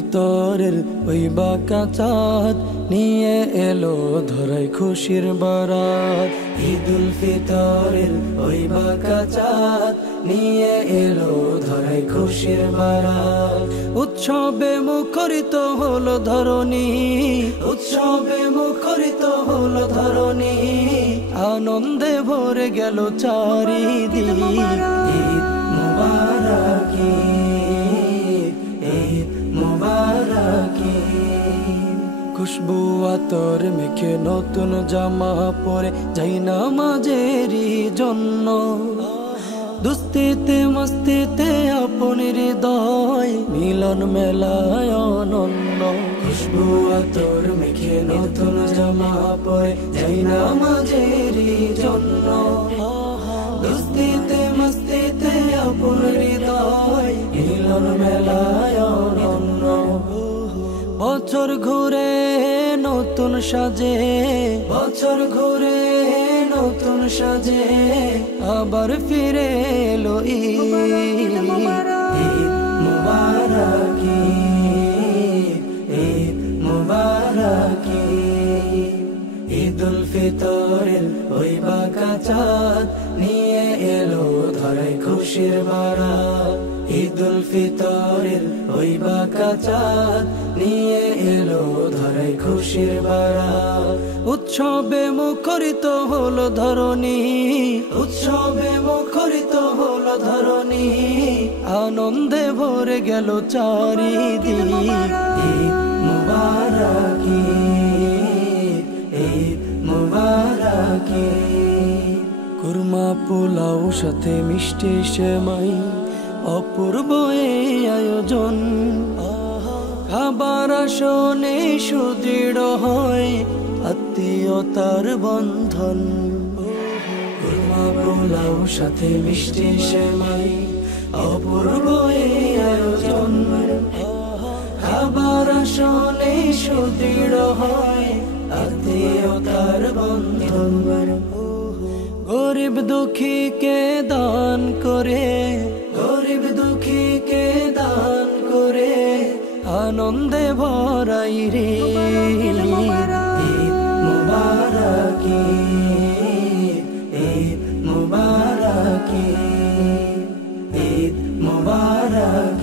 ফিতরের ওই বাঁকা চাঁদ নিয়ে এলো ধরায় খুশির বারাত। ঈদুল ফিতরের ওই বাঁকা চাঁদ নিয়ে এলো ধরায় খুশির বারাত। উৎসবে মুখরিত হলো ধরণী, উৎসবে মুখরিত হলো ধরণী, আনন্দে ভরে গেল চারিদিক। ঈদ মুবারক, ঈদ মুবারক। খুশবু আতর মেখে নতুন জামা পরে যাই নামাজেরই জন্য, দুস্তিতে মস্তিতে আপন হৃদয় মিলন মেলায় অনন্য। খুশবু আতর মেখে নতুন জামা পরে যাই নামাজেরই জন্য, দুস্তিতে মস্তিতে আপন হৃদয় মিলন মেলায় অনন্য। বছর ঘুরে নতুন সাজে, বছর ঘুরে নতুন সাজে, আবার ফিরে এলো ঈদ মুবারক, ঈদ মুবারক। ঈদুল ফিতরের ওই বাঁকা চাঁদ নিয়ে এলো ধরায় খুশির বারাত। ঈদুল ফিতরের ওই বাঁকা চাঁদ নিয়ে এলো ধরায় খুশির বারাত। উৎসবে মুখরিত হলো ধরণী, উৎসবে মুখরিত হলো ধরণী, আনন্দে ভরে গেল চারিদিক। ঈদ মুবারক, ঈদ মুবারক। কুরমা পোলাও সাথে মিষ্টি সেমাই, অপূর্ব এই আয়োজন, খাবার আসনে সুদৃঢ় হয় আত্মীয়তার বন্ধন। কুরমা পোলাও সাথে মিষ্টি সেমাই, অপূর্ব এই আয়োজন, খাবার আসনে সুদৃঢ় হয় আত্মীয়তার বন্ধন। গরিব দুঃখীকে দান করে, গরিব দুঃখীকে দান করে, আনন্দে ভরাই রে ঈদ মুবারক, ঈদ মুবারক, ঈদ মুবারক।